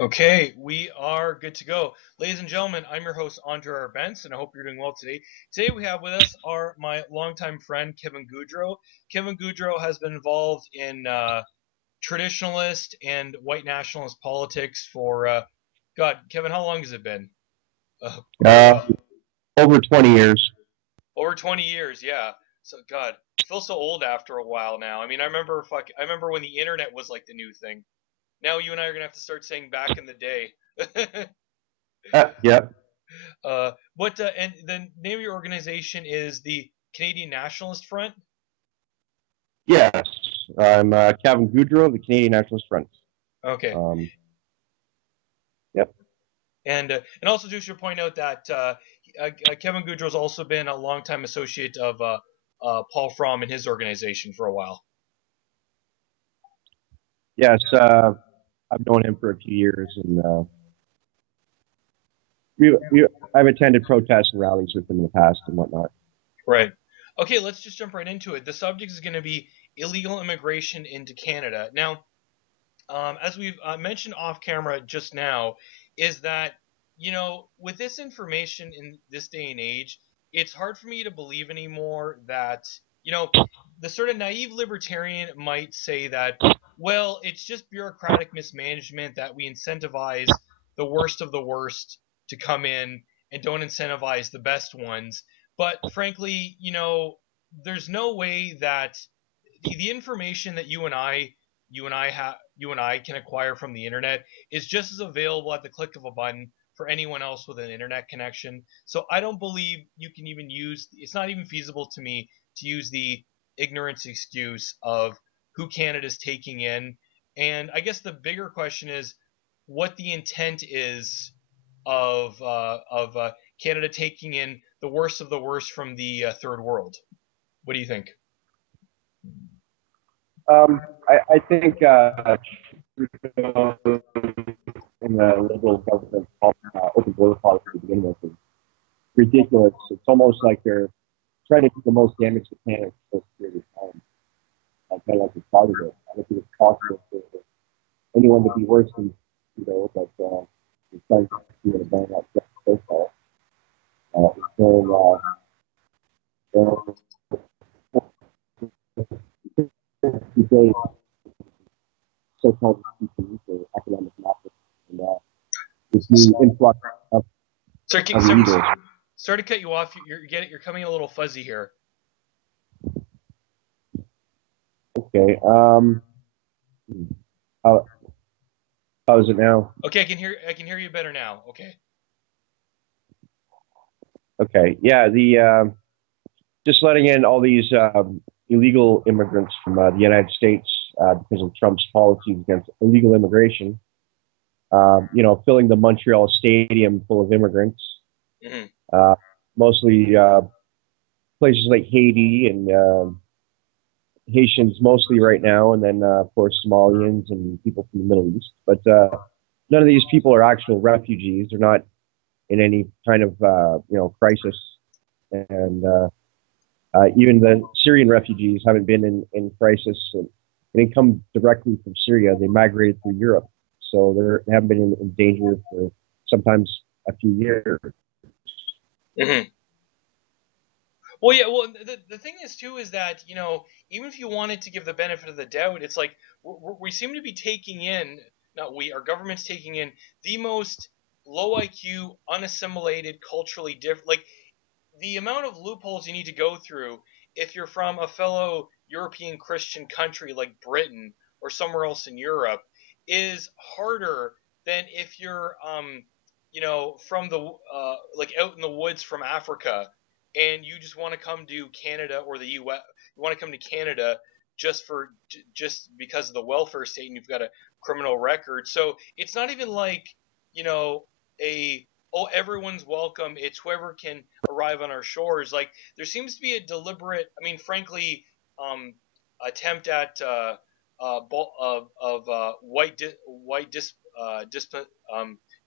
Okay, we are good to go. Ladies and gentlemen, I'm your host, Andrey Benz, and I hope you're doing well today. Today we have with us my longtime friend, Kevin Goudreau. Kevin Goudreau has been involved in traditionalist and white nationalist politics for, God, Kevin, how long has it been? Quite a Uh, while. over 20 years. Over 20 years, yeah. So, God, I feel so old after a while now. I mean, I remember when the internet was like the new thing. Now you and I are going to have to start saying back in the day. Yeah. And the name of your organization is the Canadian Nationalist Front. Yes. I'm Kevin Goudreau of the Canadian Nationalist Front. Okay, Um, yep. and also just should point out that Kevin Goudreau's also been a longtime associate of Paul Fromm and his organization for a while. Yes. I've known him for a few years, and I've attended protests and rallies with him in the past and whatnot. Right. Okay, let's just jump right into it. The subject is going to be illegal immigration into Canada. Now, as we've mentioned off camera just now, is that, with this information in this day and age, it's hard for me to believe anymore that, you know, the sort of naive libertarian might say that, well, it's just bureaucratic mismanagement that we incentivize the worst of the worst to come in and don't incentivize the best ones. But frankly, there's no way that the information that you and I can acquire from the internet is just as available at the click of a button for anyone else with an internet connection. So I don't believe you can even use it's not even feasible to me to use the ignorance excuse of who Canada's taking in. And I guess the bigger question is what the intent is of Canada taking in the worst of the worst from the third world. What do you think? I think in the Liberal government open border policy to begin with is ridiculous. It's almost like they're trying to do the most damage to Canada for a period of time. Kind of like it's part of it. I don't think it's possible for anyone to be worse than but it's trying to do it a ban out so far. So, today, so-called PCs or economic markets, and this new influx of, Sorry, of illegals. sorry to cut you off. You're coming a little fuzzy here. Okay. How, how is it now? Okay, I can hear you better now. Okay. Okay. Yeah. The just letting in all these illegal immigrants from the United States because of Trump's policies against illegal immigration. Filling the Montreal Stadium full of immigrants, Hmm. uh, mostly places like Haiti and Haitians mostly right now, and then of course Somalians and people from the Middle East. But none of these people are actual refugees. They're not in any kind of crisis, and even the Syrian refugees haven't been in crisis. And they didn't come directly from Syria. They migrated through Europe, so they haven't been in danger for sometimes a few years. Hmm. Well, yeah. Well, the thing is too is that even if you wanted to give the benefit of the doubt, it's like we seem to be taking in, not we, our government's taking in the most low IQ, unassimilated, culturally different. Like the amount of loopholes you need to go through if you're from a fellow European Christian country like Britain or somewhere else in Europe is harder than if you're from the like out in the woods from Africa and you just want to come to Canada or the US. You want to come to Canada just because of the welfare state and you've got a criminal record. So it's not even like you know a oh, everyone's welcome. It's whoever can arrive on our shores. Like there seems to be a deliberate, I mean, frankly, um, attempt at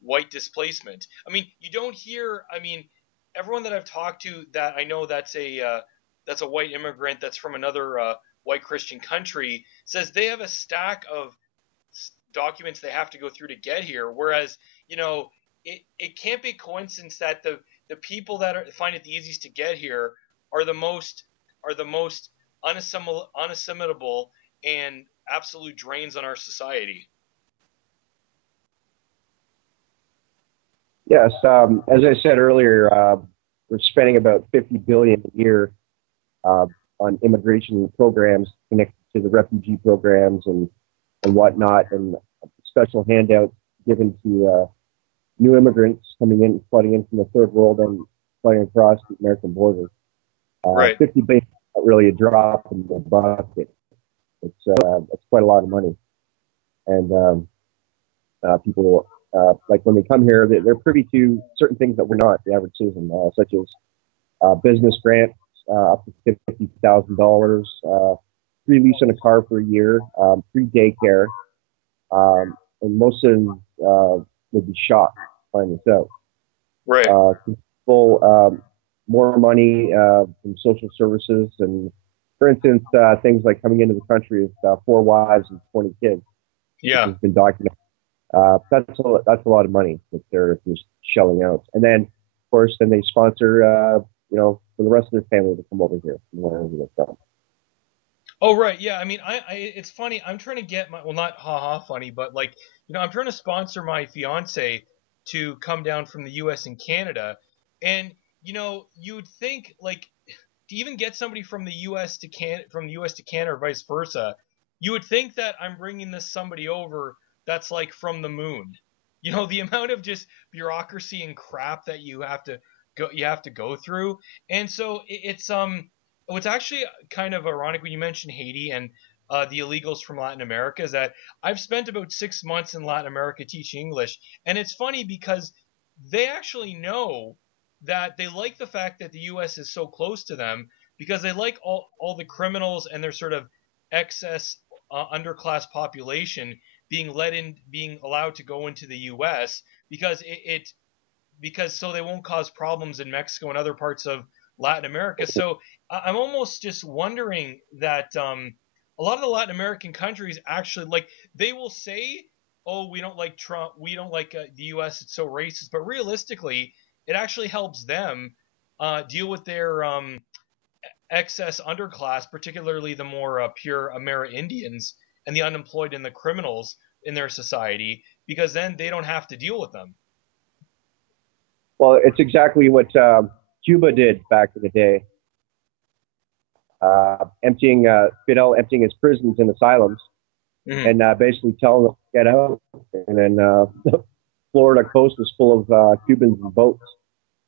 white displacement. I mean, you don't hear. I mean, everyone that I've talked to that I know that's a white immigrant that's from another white Christian country says they have a stack of documents they have to go through to get here. Whereas, it can't be a coincidence that the people that find it the easiest to get here are the most unassimilatable and absolute drains on our society. Yes, as I said earlier, we're spending about 50 billion a year uh, on immigration programs connected to the refugee programs and whatnot, and special handouts given to new immigrants coming in, flooding in from the third world and flooding across the American border. Right. 50 billion is not really a drop in the bucket. It's quite a lot of money, and people like when they come here, they're privy to certain things that we're not, the average citizen, such as business grants up to $50,000, free lease on a car for a year, free daycare, and most of them would be shocked to find this out. Right. People, more money from social services, and for instance, things like coming into the country with 4 wives and 20 kids, which Yeah. has been documented. That's a lot of money that they're just shelling out. And then, of course, then they sponsor, for the rest of their family to come over here from wherever they're from. Oh, right. Yeah. I mean, it's funny. I'm trying to get my, well, not haha funny, but like, I'm trying to sponsor my fiance to come down from the U.S. and Canada. And, you'd think like to even get somebody from the U.S. from the U.S. to Canada or vice versa, you would think that I'm bringing this somebody over that's like from the moon. The amount of just bureaucracy and crap that you have to go through. And so what's actually kind of ironic when you mention Haiti and the illegals from Latin America is that I've spent about 6 months in Latin America teaching English, and it's funny because they actually know that they like the fact that the U.S. is so close to them because they like all the criminals and their sort of excess underclass population being allowed to go into the U.S. because because so they won't cause problems in Mexico and other parts of Latin America. So I'm almost just wondering that a lot of the Latin American countries actually like they will say, "Oh, we don't like Trump, we don't like the U.S. It's so racist," but realistically, it actually helps them deal with their excess underclass, particularly the more pure Amerindians and the unemployed and the criminals in their society, because then they don't have to deal with them. Well, it's exactly what Cuba did back in the day, Fidel emptying his prisons and asylums, Mm-hmm. and basically telling them to get out. And then the Florida coast was full of Cubans and boats.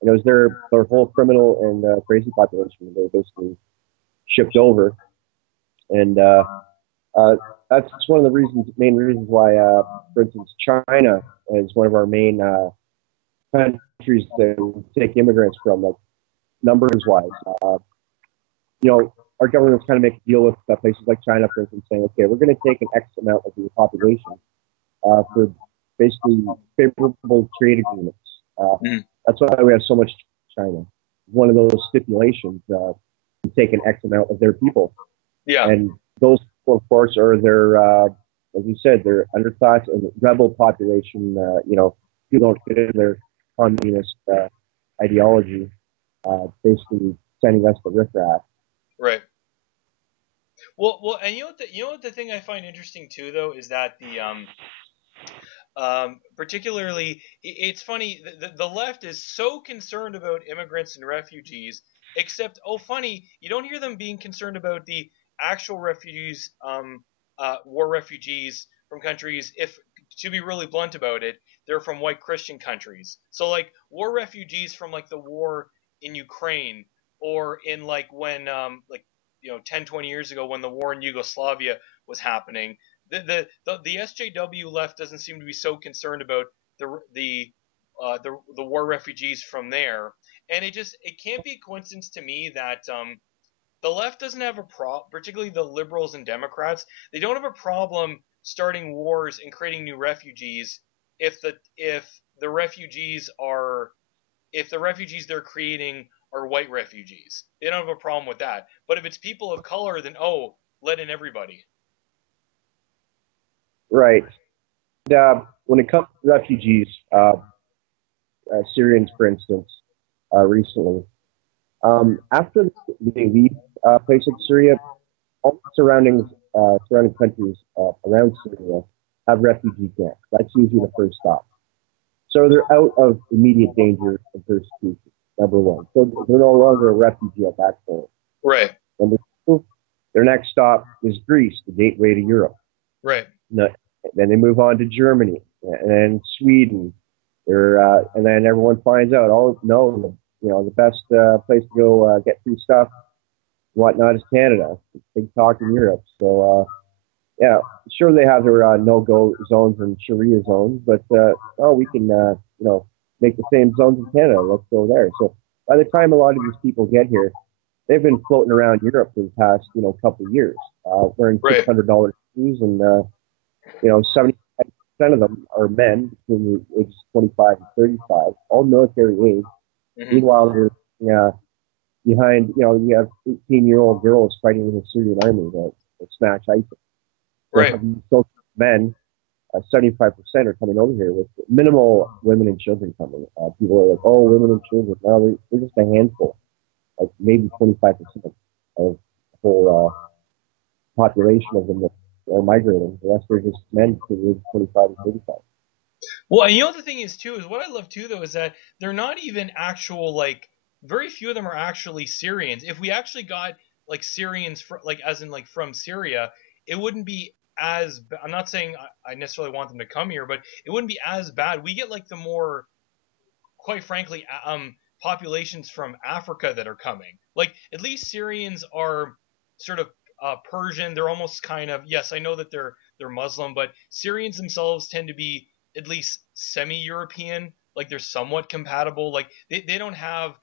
And it was their whole criminal and crazy population. They were basically shipped over. And that's one of the main reasons why, for instance, China is one of our main countries to take immigrants from, like numbers wise. Our government's kind of make a deal with places like China, for instance, saying, okay, we're going to take an X amount of your population for basically favorable trade agreements. Mm-hmm. That's why we have so much China. One of those stipulations to take an X amount of their people. Yeah. And those people, of course, are their, as you said, their underclass and rebel population, who don't fit in their communist ideology, basically sending us the riffraff. Right. Well, and you know what the thing I find interesting too, though, is that particularly, it's funny, the left is so concerned about immigrants and refugees, except, oh, funny, you don't hear them being concerned about the actual refugees, war refugees from countries, if, to be really blunt about it, they're from white Christian countries. So, like, war refugees from, like, the war in Ukraine, or in, like, when, 10, 20 years ago when the war in Yugoslavia was happening, the SJW left doesn't seem to be so concerned about the war refugees from there, and it can't be a coincidence to me that the left doesn't have a problem, particularly the liberals and Democrats. They don't have a problem starting wars and creating new refugees if the refugees are if the refugees they're creating are white refugees. They don't have a problem with that. But if it's people of color, then let in everybody. Right. When it comes to refugees, Syrians, for instance, recently, after they leave places like Syria, all the surrounding countries around Syria have refugee camps. That's usually the first stop. So they're out of immediate danger of persecution, number one. So they're no longer a refugee at that point. Right. Number two, their next stop is Greece, the gateway to Europe. Right. Then they move on to Germany and then Sweden. And then everyone finds out, oh no, the best place to go get free stuff, whatnot, is Canada. Big talk in Europe. So yeah, sure they have their no-go zones and Sharia zones, but we can make the same zones in Canada. Let's go there. So by the time a lot of these people get here, they've been floating around Europe for the past couple of years, wearing $600 shoes, and 70% of them are men between the ages 25 and 35, all military age. Mm-hmm. Meanwhile, they're behind, you have 18-year-old girls fighting in the Syrian army to smash ISIS. Right. So men, 75% are coming over here with minimal women and children coming. People are like, oh, women and children. No, they're just a handful, like maybe 25% of the whole population of them that are migrating. The rest are just men between the ages 25 and 35. Well, and the thing is too, is what I love too, though, is that they're not even actual, like, very few of them are actually Syrians. If we actually got like Syrians, as in like from Syria, it wouldn't be as. I'm not saying I necessarily want them to come here, but it wouldn't be as bad. We get like the more, quite frankly, populations from Africa that are coming. Like, at least Syrians are sort of Persian. They're almost kind of, yes, I know that they're Muslim, but Syrians themselves tend to be at least semi-European. Like, they're somewhat compatible. Like, they don't have,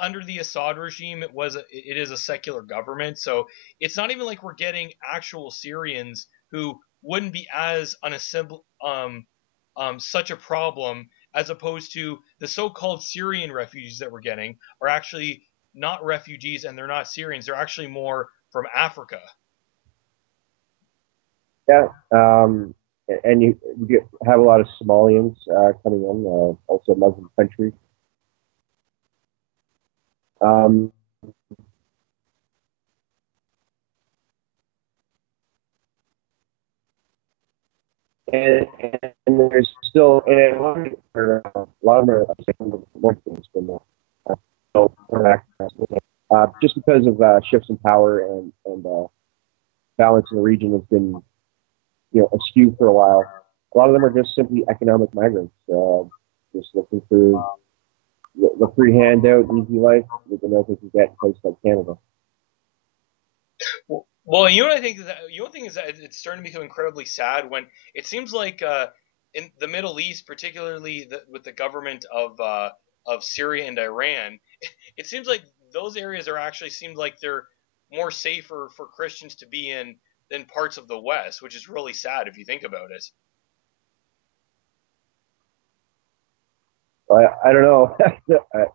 under the Assad regime, it is a secular government, so it's not even like we're getting actual Syrians who wouldn't be as such a problem, as opposed to the so-called Syrian refugees that we're getting are actually not refugees, and they're not Syrians. They're actually more from Africa. Yeah, and you have a lot of Somalians coming in, also a Muslim country. And there's still, and a lot of them are Muslims from just because of shifts in power and balance in the region has been askew for a while. A lot of them are just simply economic migrants, just looking for the free handout, easy life that they know they can get in places like Canada. Well, you know what I think is that it's starting to become incredibly sad when it seems like in the Middle East, particularly with the government of Syria and Iran, it seems like those areas seem like they're more safer for Christians to be in than parts of the West, which is really sad if you think about it. I don't know.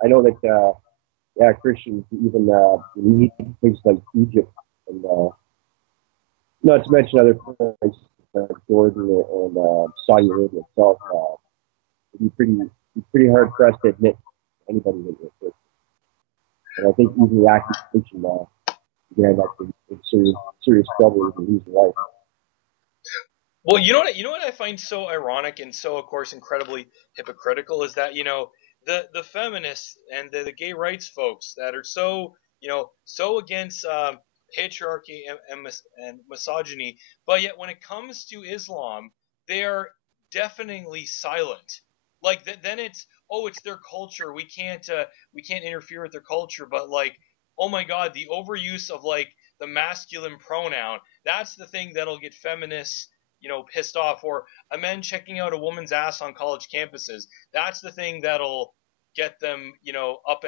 I know that Christians even leave places like Egypt and not to mention other places like Jordan and Saudi Arabia itself. It'd be pretty hard pressed to admit anybody that you're Christian. And I think even the accusation you end up in serious trouble and lose your life. Well, you know what I find so ironic and so, of course, incredibly hypocritical is that the feminists and the gay rights folks that are so against patriarchy and misogyny, but yet when it comes to Islam, they are deafeningly silent. Like then it's their culture. We can't interfere with their culture. But like, oh my God, the overuse of like the masculine pronoun. That's the thing that'll get feminists pissed off, or a man checking out a woman's ass on college campuses. That's the thing that'll get them, up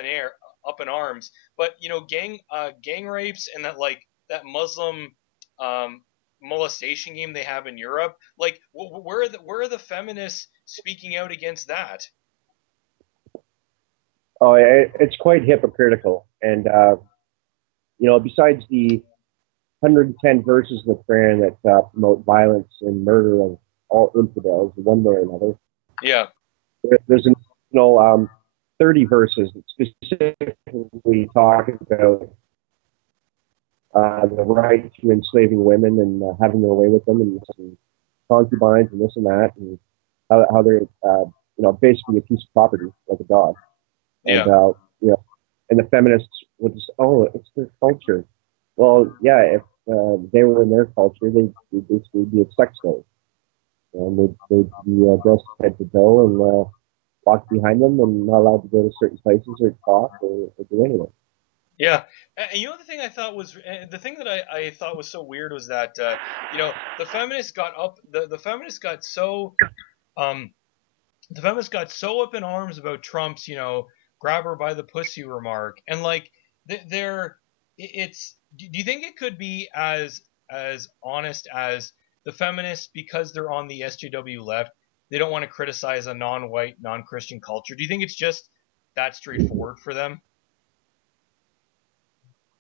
in arms. But gang rapes and that Muslim molestation game they have in Europe, like where are the feminists speaking out against that? Oh, it's quite hypocritical, and besides the 110 verses in the Quran that promote violence and murder of all infidels one way or another. Yeah. There's an 30 verses that specifically talk about the right to enslaving women and having their way with them and concubines and this and that, and how they're basically a piece of property like a dog. And Yeah. and the feminists would just, oh, it's their culture. Well, yeah, if they were in their culture, they'd basically be a sex slave, and they'd be dressed head to toe and walk behind them and not allowed to go to certain places or talk or do anything. Yeah. And the thing I thought was the thing that I thought was so weird was that the feminists got up the feminists got so um the feminists got so up in arms about Trump's, grab her by the pussy remark, and like they're it's do you think it could be as honest as the feminists, because they're on the SJW left, they don't want to criticize a non-white, non-Christian culture? Do you think it's just that straightforward for them?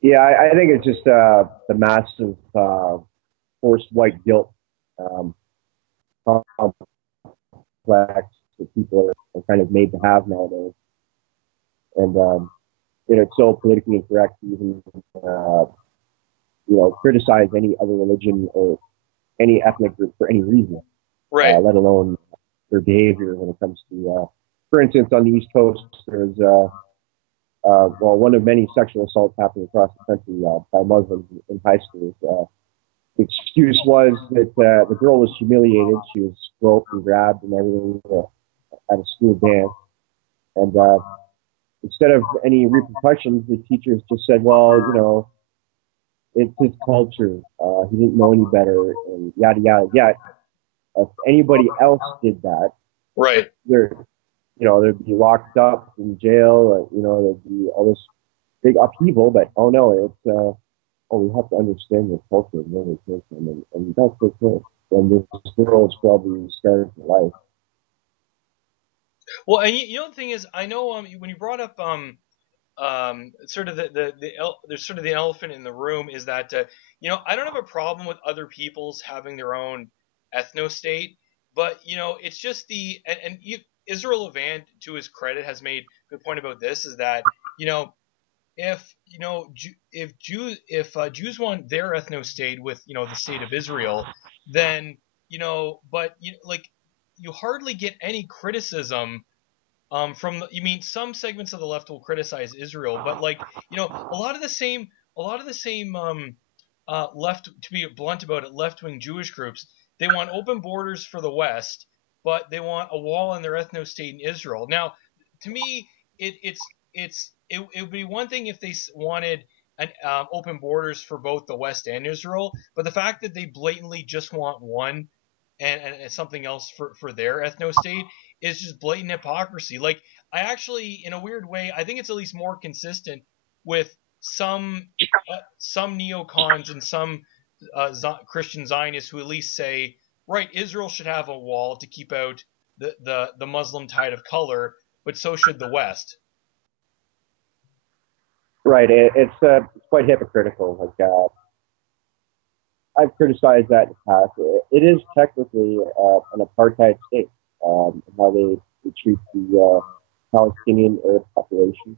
Yeah, I think it's just the massive forced white guilt um, complex that people are kind of made to have nowadays, and it's so politically incorrect to even criticize any other religion or any ethnic group for any reason, Right. let alone their behavior when it comes to, for instance, on the East Coast, there's one of many sexual assaults happening across the country by Muslims in high schools. The excuse was that the girl was humiliated. She was groped and grabbed and everything at a school dance. And instead of any repercussions, the teachers just said, well, it's his culture. He didn't know any better, and yada, yada. Yeah, if anybody else did that, Right. they'd be locked up in jail. There'd be all this big upheaval. But oh no, it's we have to understand the culture and where they came from, and that's okay. And this girl is probably starting her life. Well, and the thing is, I know when you brought up sort of there's sort of the elephant in the room is that I don't have a problem with other people's having their own ethno state, but it's just Israel Levant, to his credit, has made a good point about this, is that if Jews want their ethno state with the state of Israel, then but like you hardly get any criticism you mean some segments of the left will criticize Israel, but like a lot of the same left, to be blunt about it, left wing Jewish groups, they want open borders for the West, but they want a wall in their ethno state in Israel. Now, to me, it would be one thing if they wanted an open borders for both the West and Israel, but the fact that they blatantly just want one and something else for their ethno state is just blatant hypocrisy. Like, I actually, in a weird way, I think it's at least more consistent with some neocons and some Christian Zionists who at least say, right, Israel should have a wall to keep out the Muslim tide of color, but so should the West. Right. It's quite hypocritical. Like I've criticized that in the past. It is technically an apartheid state. How they treat the Palestinian Arab population.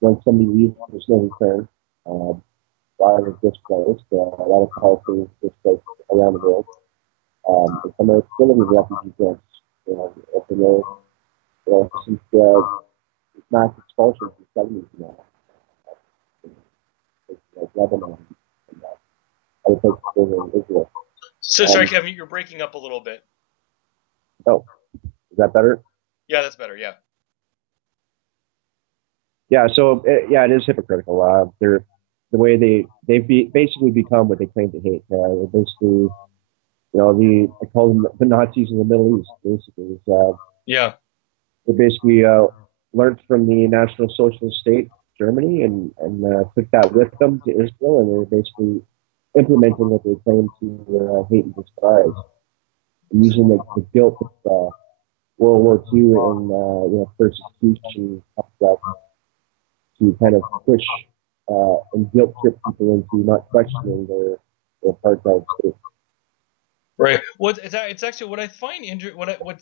When somebody leaves, there's no return. A lot of displaced, a lot of Palestinians displaced around the world. And some are still living refugee camps. Open since mass expulsions in the 70s now. Like Lebanon and other places over in Israel. So sorry, Kevin, you're breaking up a little bit. Oh, is that better? Yeah, that's better. Yeah. Yeah. So it is hypocritical. They're the way they've basically become what they claim to hate. They're basically, I call them the Nazis in the Middle East. Basically, yeah. They basically learned from the National Socialist State, Germany, and took that with them to Israel, and they're basically implementing what they claim to hate and despise, and using the guilt of World War II and persecution to kind of push and guilt trip people into not questioning their apartheid state. Right. Well, it's actually what I find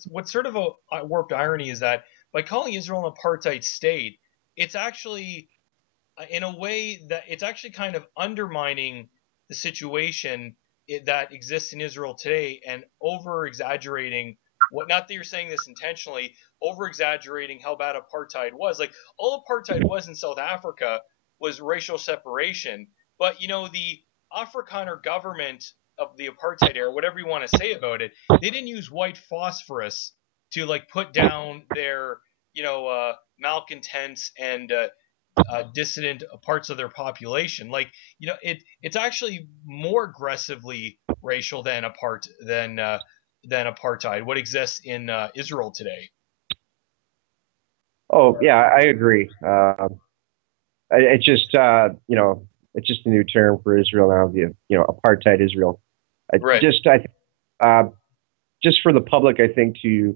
what's sort of a warped irony is that by calling Israel an apartheid state, it's actually in a way that it's actually kind of undermining the situation that exists in Israel today and over exaggerating what, not that you're saying this intentionally, over exaggerating how bad apartheid was. Like, all apartheid was in South Africa was racial separation, but the Afrikaner government of the apartheid era, whatever you want to say about it, they didn't use white phosphorus to like put down their malcontents and dissident parts of their population. Like, it's actually more aggressively racial than apartheid. What exists in Israel today? Oh yeah, I agree. It's just it's just a new term for Israel now. The apartheid Israel. Right, Uh, just for the public, I think to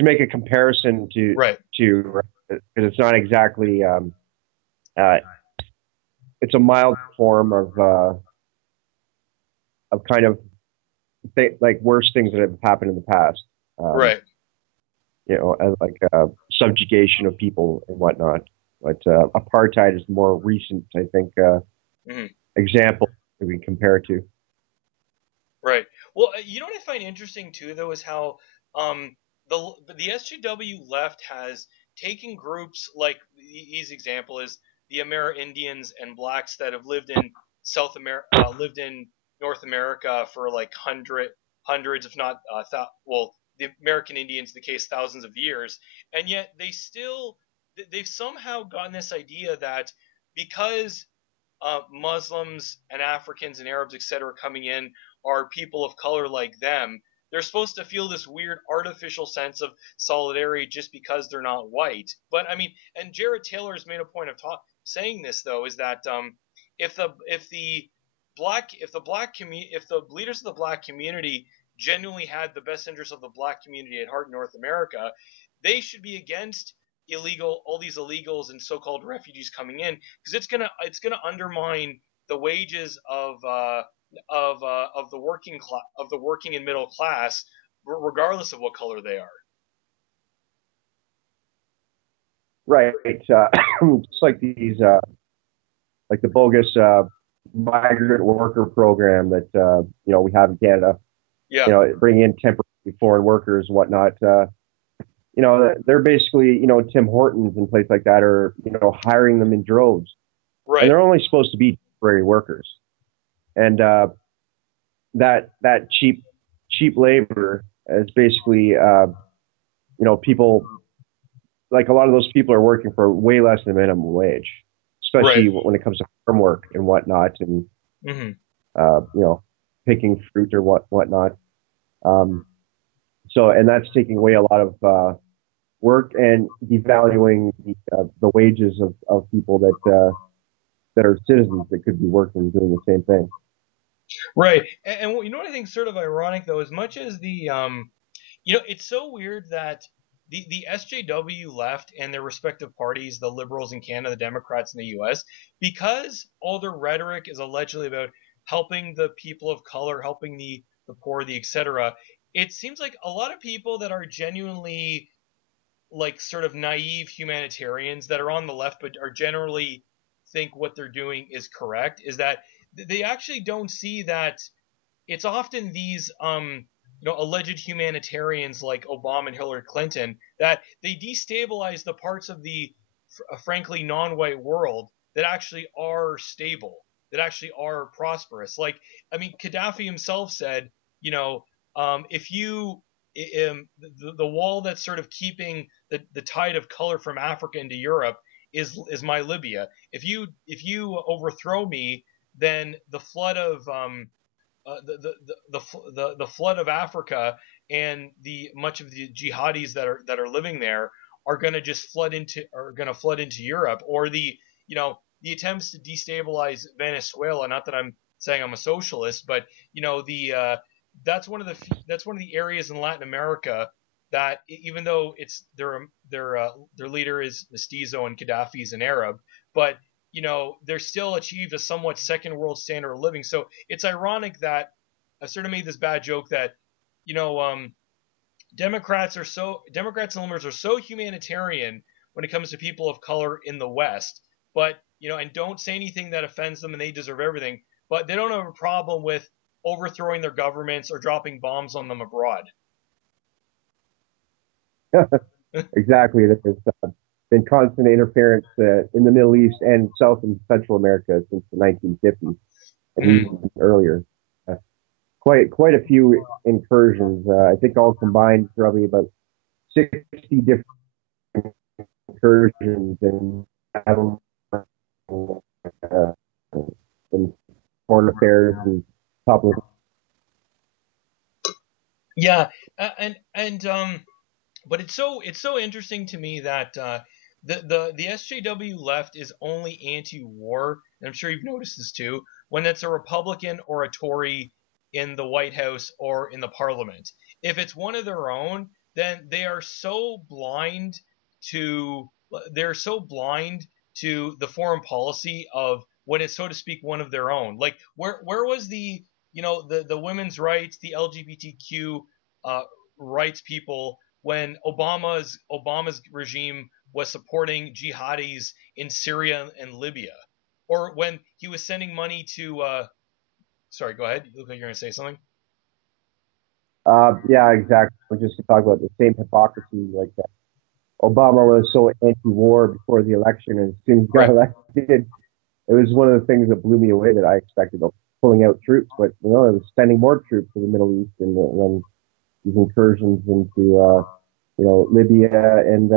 make a comparison right, to because it's not exactly uh, it's a mild form of kind of like worse things that have happened in the past. Um, right. as like subjugation of people and whatnot. But apartheid is more recent, I think, Mhm. example that we compare to. Right. Well, you know what I find interesting too, though, is how the SJW left has taken groups like the easy example is the Amerindians and blacks that have lived in lived in North America for like hundreds, if not well, the American Indians, in the case, thousands of years, and yet they've somehow gotten this idea that because Muslims and Africans and Arabs, etc., coming in are people of color like them, they're supposed to feel this weird artificial sense of solidarity just because they're not white. But I mean, and Jared Taylor has made a point of saying this though, is that if the black community, if the leaders of the black community genuinely had the best interests of the black community at heart in North America, they should be against all these illegals and so-called refugees coming in, because it's gonna undermine the wages of the working and middle class, regardless of what color they are. Right. Just like these, like the bogus migrant worker program that we have in Canada. Yeah. Bringing in temporary foreign workers and whatnot. They're basically Tim Hortons and places like that are hiring them in droves, and Right. they're only supposed to be temporary workers. And that cheap labor is basically people like a lot of those people are working for way less than minimum wage, Right. especially when it comes to farm work and whatnot, and Hmm. uh, you know picking fruit or whatnot. Um, and that's taking away a lot of work and devaluing the wages of people that are citizens that could be working doing the same thing. Right. And you know what I think is sort of ironic though, as much as it's so weird that the SJW left and their respective parties, the liberals in Canada, the Democrats in the US, because all their rhetoric is allegedly about helping the people of color, helping the poor, the etc. It seems like a lot of people that are genuinely like sort of naive humanitarians that are on the left but are generally think what they're doing is correct, is that they actually don't see that it's often these alleged humanitarians like Obama and Hillary Clinton that they destabilize the parts of the frankly non-white world that actually are stable, that actually are prosperous. Like, I mean, Gaddafi himself said, if you the wall that's sort of keeping the tide of color from Africa into Europe is my Libya. If you overthrow me, then the flood of the flood of Africa and the much of the jihadis that are living there are going to flood into Europe, or the attempts to destabilize Venezuela. Not that I'm saying I'm a socialist, but the that's one of the areas in Latin America that, even though it's their leader is mestizo and Gaddafi's an Arab, but they're still achieved a somewhat second world standard of living. So it's ironic that sort of made this bad joke that, you know, Democrats and liberals are so humanitarian when it comes to people of color in the West, but and don't say anything that offends them, and they deserve everything. But they don't have a problem with overthrowing their governments or dropping bombs on them abroad. Exactly. There's been constant interference in the Middle East and South and Central America since the 1950s and even earlier. Uh, quite a few incursions. I think all combined, probably about 60 different incursions in foreign affairs and public. Yeah, but it's so interesting to me that the SJW left is only anti-war, and I'm sure you've noticed this too, when it's a Republican or a Tory in the White House or in the Parliament. If it's one of their own, then to they're so blind to the foreign policy of when it's, so to speak, one of their own. Like where was the women's rights, the LGBTQ uh, rights people when Obama's regime was supporting jihadis in Syria and Libya, or when he was sending money to. Sorry, go ahead. You look like you're going to say something. Yeah, exactly. We're just to talk about the same hypocrisy. Like that. Obama was so anti-war before the election, and as soon as he got Right. elected, it was one of the things that blew me away that I expected of pulling out troops, but it was sending more troops to the Middle East and then these incursions into Libya and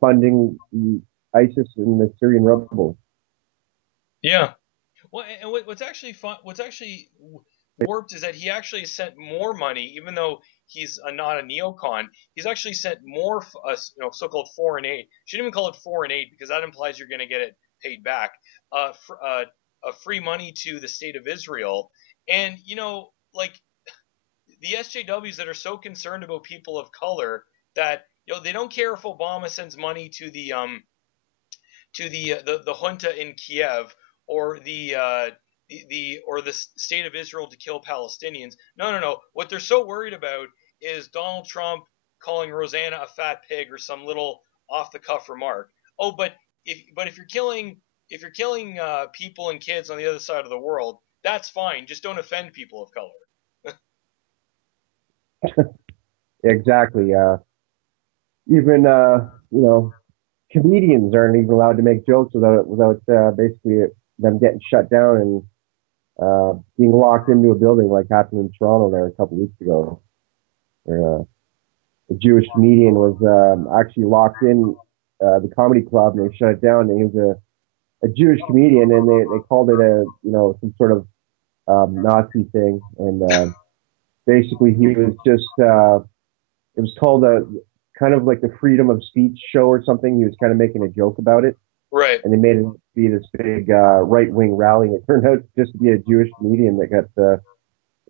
funding the ISIS and the Syrian rebels. Yeah. Well, and what's actually fun, what's actually warped is that he actually sent more money, even though he's not a neocon. He's actually sent more, so-called foreign aid. Shouldn't even call it foreign aid because that implies you're going to get it paid back. Free money to the state of Israel, and like the SJWs that are so concerned about people of color that they don't care if Obama sends money to the junta in Kiev or the state of Israel to kill Palestinians. No, no, no. What they're so worried about is Donald Trump calling Rosanna a fat pig or some little off the cuff remark. Oh, but if you're killing people and kids on the other side of the world, that's fine. Just don't offend people of color. Exactly. Even comedians aren't even allowed to make jokes without basically them getting shut down and being locked into a building, like happened in Toronto there a couple weeks ago. Where, a Jewish comedian was actually locked in the comedy club, and they shut it down. And he was a Jewish comedian, and they called it some sort of Nazi thing. And basically, he was just it was called a kind of like the freedom of speech show or something. He was kind of making a joke about it, Right. and they made it be this big right wing rally. And it turned out just to be a Jewish comedian that got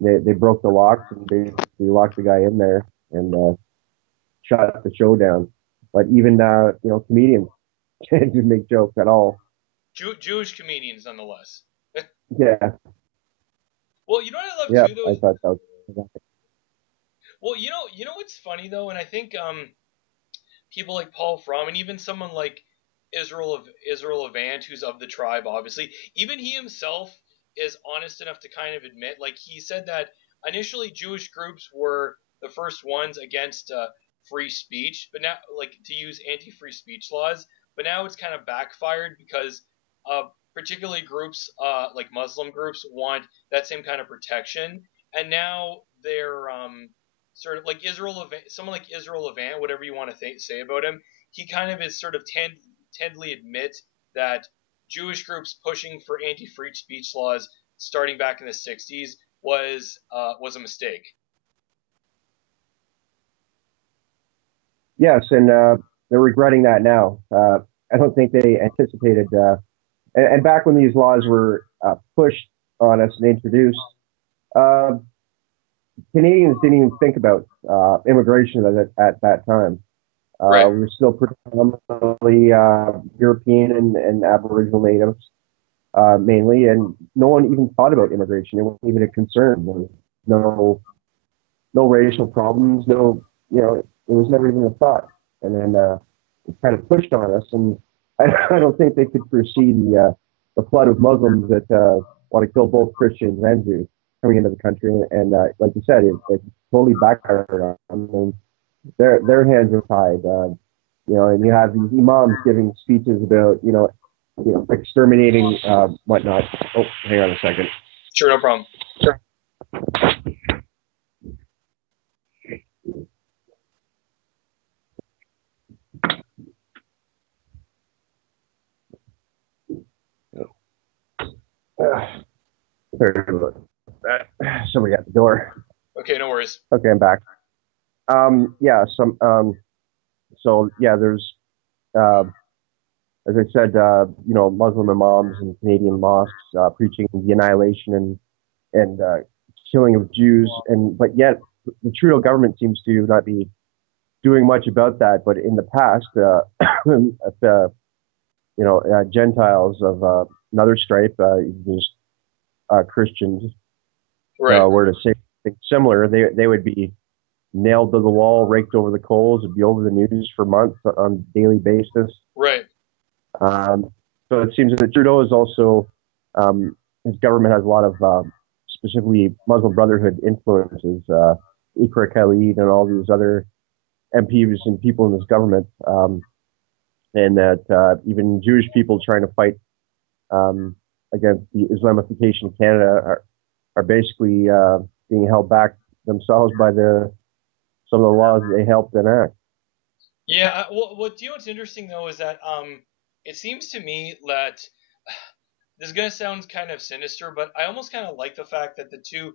they broke the locks and basically locked the guy in there and shut the show down. But even comedians can't make jokes at all. Jewish comedians, nonetheless. Yeah, Well, you know what I love yeah, too, though. I thought that was Well, you know what's funny though, and I think people like Paul Fromm and even someone like Israel Avant, who's of the tribe, obviously, even he himself is honest enough to kind of admit, like he said that initially Jewish groups were the first ones against free speech, but now like to use anti-free speech laws, but now it's kind of backfired because uh, particularly groups like Muslim groups want that same kind of protection, and now they're sort of like someone like Israel Levant, whatever you want to say about him, he kind of is sort of tendly admit that Jewish groups pushing for anti-free speech laws starting back in the '60s was a mistake. yes, and they're regretting that now. I don't think they anticipated. And back when these laws were pushed on us and introduced, uh, Canadians didn't even think about immigration at that time. Right. We were still predominantly European and Aboriginal natives mainly, and no one even thought about immigration. It wasn't even a concern. no no racial problems, no, it was never even a thought. And then it kind of pushed on us, and I don't think they could foresee the flood of Muslims that want to kill both Christians and Jews coming into the country. And like you said, it totally backfired on them. Their hands are tied. And you have these imams giving speeches about, exterminating whatnot. Oh, hang on a second. Sure, no problem. Sure. Sorry about that. Somebody at the door. Okay, no worries. Okay, I'm back. Yeah, so yeah, there's, uh, as I said, Muslim imams and Canadian mosques preaching the annihilation and killing of Jews, but yet the Trudeau government seems to not be doing much about that. But in the past, Gentiles of another stripe, just Christians, Right. were to say something similar, they would be nailed to the wall, raked over the coals, it'd be over the news for months on a daily basis. Right. So it seems that Trudeau is also, his government has a lot of specifically Muslim Brotherhood influences, Iqra Khalid and all these other MPs and people in this government, and that even Jewish people trying to fight against the Islamification of Canada are basically being held back themselves by some of the laws that they helped enact. Yeah. Well, what's interesting though is that it seems to me that this is gonna sound kind of sinister, but I almost kind of like the fact that the two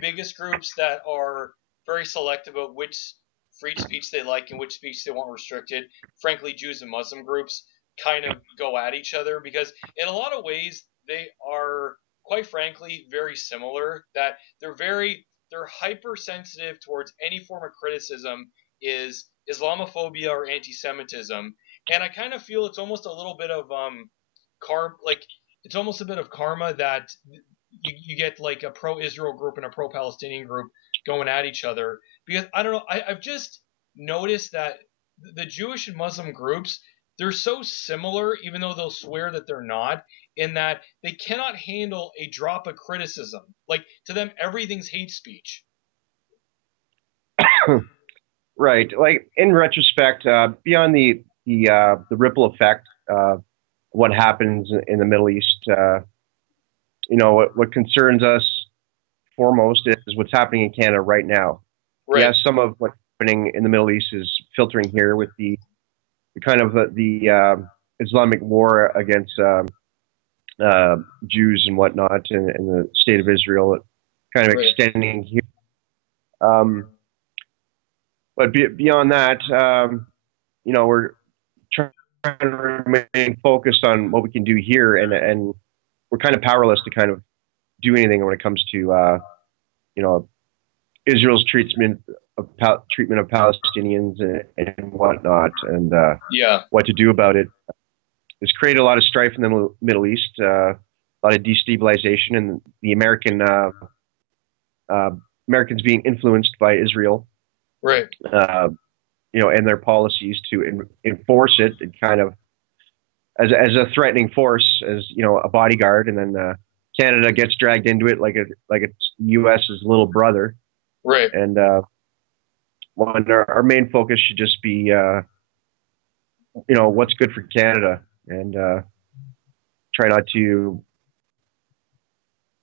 biggest groups that are very selective about which free speech they like and which speech they want restricted, frankly, Jews and Muslim groups, kind of go at each other because in a lot of ways they are, quite frankly, very similar. That they're hypersensitive towards any form of criticism is Islamophobia or anti-Semitism, and I kind of feel it's almost a little bit of like it's almost a bit of karma that you get like a pro-Israel group and a pro-Palestinian group going at each other because I don't know, I've just noticed that the Jewish and Muslim groups, they're so similar even though they'll swear that they're not, in that they cannot handle a drop of criticism. Like to them everything's hate speech. Right. Like in retrospect, beyond the ripple effect, what happens in the Middle East, what concerns us foremost is what's happening in Canada right now. Right. Yes, some of what's happening in the Middle East is filtering here with the kind of the Islamic war against Jews and whatnot, and the state of Israel, kind of Right. extending here. But beyond that, we're trying to remain focused on what we can do here, and we're kind of powerless to kind of do anything when it comes to Israel's treatment of Palestinians and whatnot, and Yeah. what to do about it. It's created a lot of strife in the Middle East, a lot of destabilization, and the Americans being influenced by Israel, Right. and their policies to enforce it, and kind of as a threatening force, as a bodyguard, and then Canada gets dragged into it like it's U.S.'s little brother. Right. And when our main focus should just be, what's good for Canada, and try not to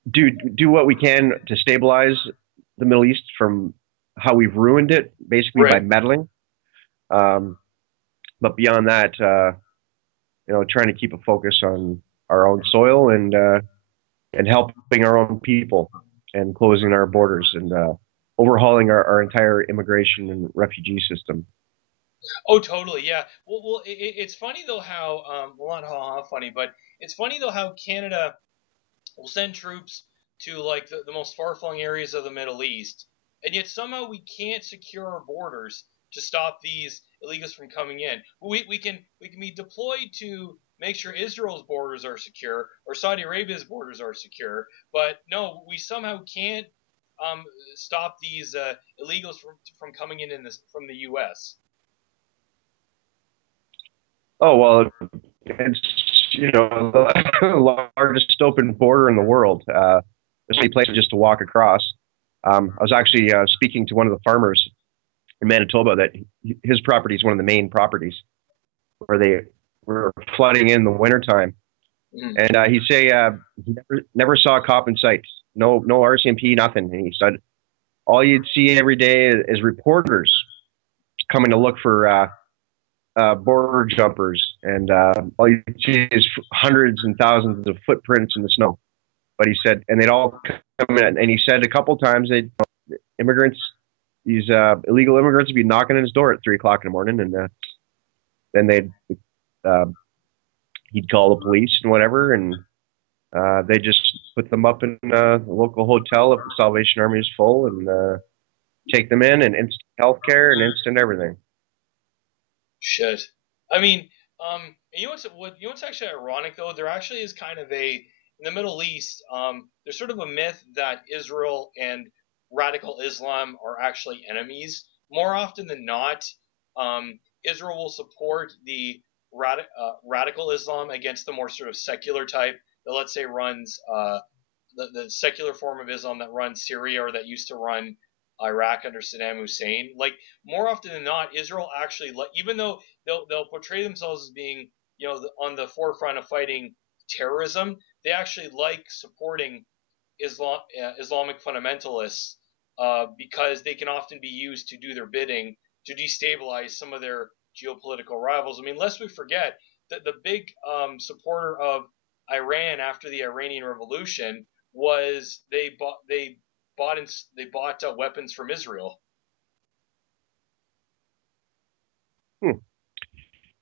do what we can to stabilize the Middle East from how we've ruined it, basically by Right. meddling. But beyond that, trying to keep a focus on our own soil, and helping our own people, and closing our borders, and overhauling our entire immigration and refugee system. Oh, totally. Yeah. Well, it's funny though how well, not how funny, but it's funny though how Canada will send troops to like the most far-flung areas of the Middle East, and yet somehow we can't secure our borders to stop these illegals from coming in. We can be deployed to make sure Israel's borders are secure or Saudi Arabia's borders are secure, but no, we somehow can't stop these illegals from coming in this from the U.S.? Oh, well, it's, the largest open border in the world. There's many places just to walk across. I was actually speaking to one of the farmers in Manitoba that his property is one of the main properties where they were flooding in the wintertime. Mm. And he'd say he never saw a cop in sight. No RCMP, nothing. And he said all you'd see every day is reporters coming to look for border jumpers, and all you see is hundreds and thousands of footprints in the snow. But he said, and they'd all come in, and he said a couple times immigrants, these illegal immigrants would be knocking on his door at 3 o'clock in the morning, and then he'd call the police and whatever, and they just put them up in a local hotel if the Salvation Army is full, and take them in, and instant health care and instant everything. Shit. I mean, you know what's actually ironic though? There actually is kind of in the Middle East, there's sort of a myth that Israel and radical Islam are actually enemies. More often than not, Israel will support the radical Islam against the more sort of secular type that, let's say, runs the secular form of Islam that runs Syria or that used to run Iraq under Saddam Hussein. Like, more often than not, Israel actually, even though they'll portray themselves as being, on the forefront of fighting terrorism, they actually like supporting Islamic fundamentalists because they can often be used to do their bidding to destabilize some of their geopolitical rivals. I mean, lest we forget that the big supporter of Iran after the Iranian Revolution was they bought weapons from Israel.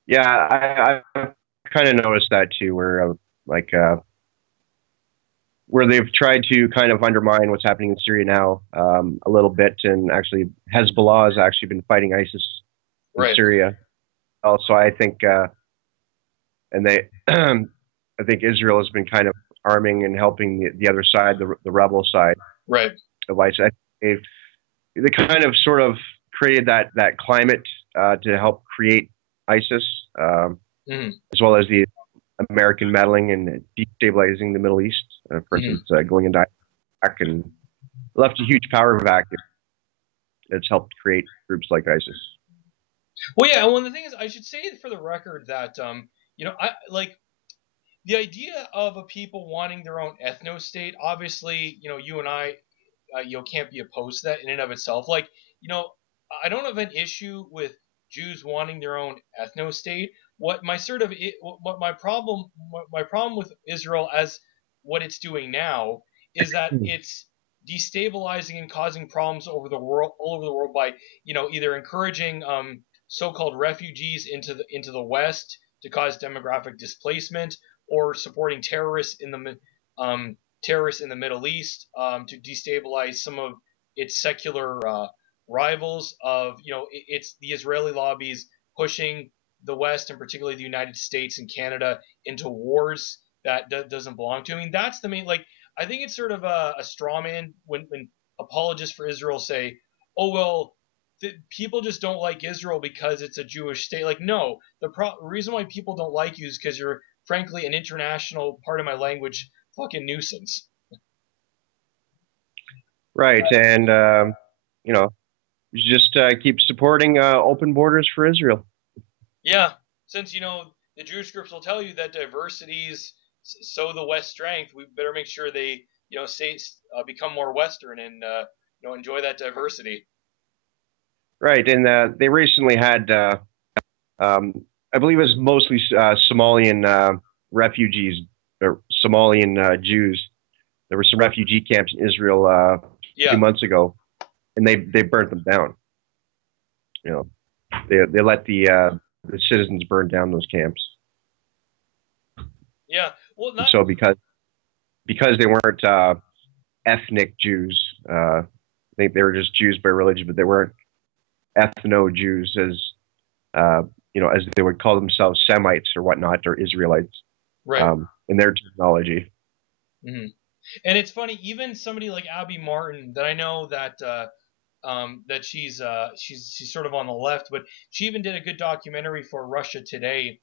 Yeah, I kind of noticed that too, where where they've tried to kind of undermine what's happening in Syria now a little bit, and actually Hezbollah has actually been fighting ISIS in Syria. Also, I think, and I think Israel has been kind of arming and helping the other side, the rebel side, right, of ISIS. They kind of sort of created that climate to help create ISIS, as well as the American meddling and destabilizing the Middle East. For instance, going into Iraq, and left a huge power vacuum that's helped create groups like ISIS. Well, yeah. Well, the thing is, I should say for the record that I like the idea of a people wanting their own ethno-state. Obviously, you and I, can't be opposed to that in and of itself. Like, I don't have an issue with Jews wanting their own ethno-state. What my problem with Israel as what it's doing now is that it's destabilizing and causing problems all over the world by either encouraging so-called refugees into the West to cause demographic displacement, or supporting terrorists in the Middle East to destabilize some of its secular rivals. It's the Israeli lobbies pushing the West, and particularly the United States and Canada, into wars that doesn't belong to. I mean, that's the main. Like, I think it's sort of a straw man when apologists for Israel say, "Oh well, people just don't like Israel because it's a Jewish state." Like, no, the reason why people don't like you is because you're, frankly, an international, part of my language, fucking nuisance. Right, and just keep supporting open borders for Israel. Yeah, since the Jewish groups will tell you that diversity's so the West strength, we better make sure they become more Western and enjoy that diversity. Right, and they recently had, I believe it was mostly Somalian refugees, or Somalian Jews. There were some refugee camps in Israel a few months ago, and they burnt them down. They let the citizens burn down those camps. Yeah, well, so because they weren't ethnic Jews, I think they were just Jews by religion, but they weren't ethno Jews, as as they would call themselves, Semites or whatnot, or Israelites, right? In their terminology. Mm-hmm. And it's funny, even somebody like Abby Martin, that I know that that she's sort of on the left, but she even did a good documentary for Russia Today,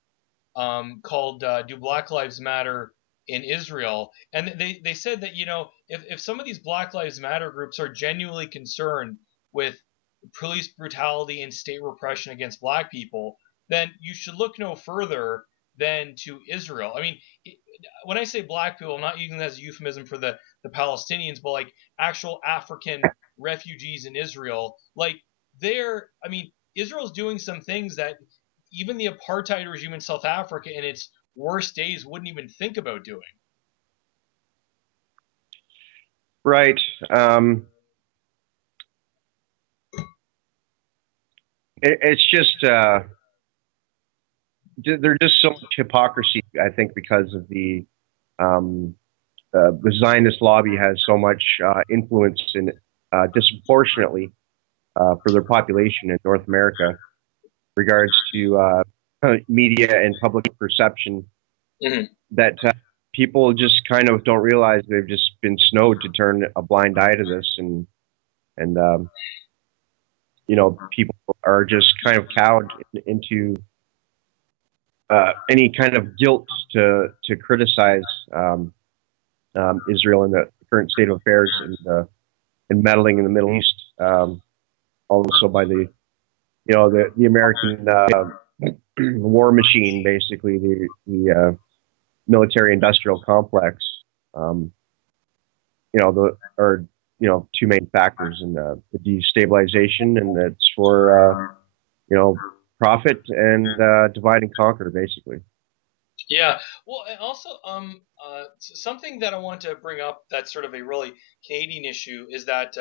called "Do Black Lives Matter in Israel?" And they said that, if some of these Black Lives Matter groups are genuinely concerned with police brutality and state repression against black people, then you should look no further than to Israel. I mean, when I say black people, I'm not using that as a euphemism for the Palestinians, but like actual African refugees in Israel. Like, I mean, Israel's doing some things that even the apartheid regime in South Africa in its worst days wouldn't even think about doing. Right. It's just there's just so much hypocrisy, I think, because of um, the Zionist lobby has so much influence in disproportionately for their population in North America, regards to media and public perception, Mm-hmm. that people just kind of don't realize they've just been snowed to turn a blind eye to this, and people are just kind of cowed into any kind of guilt to criticize Israel in the current state of affairs, and meddling in the Middle East, also by the American war machine, basically the military-industrial complex. Are two main factors in the destabilization, and it's for profit and divide and conquer, basically. Yeah. Well, and also, something that I want to bring up that's sort of a really Canadian issue is that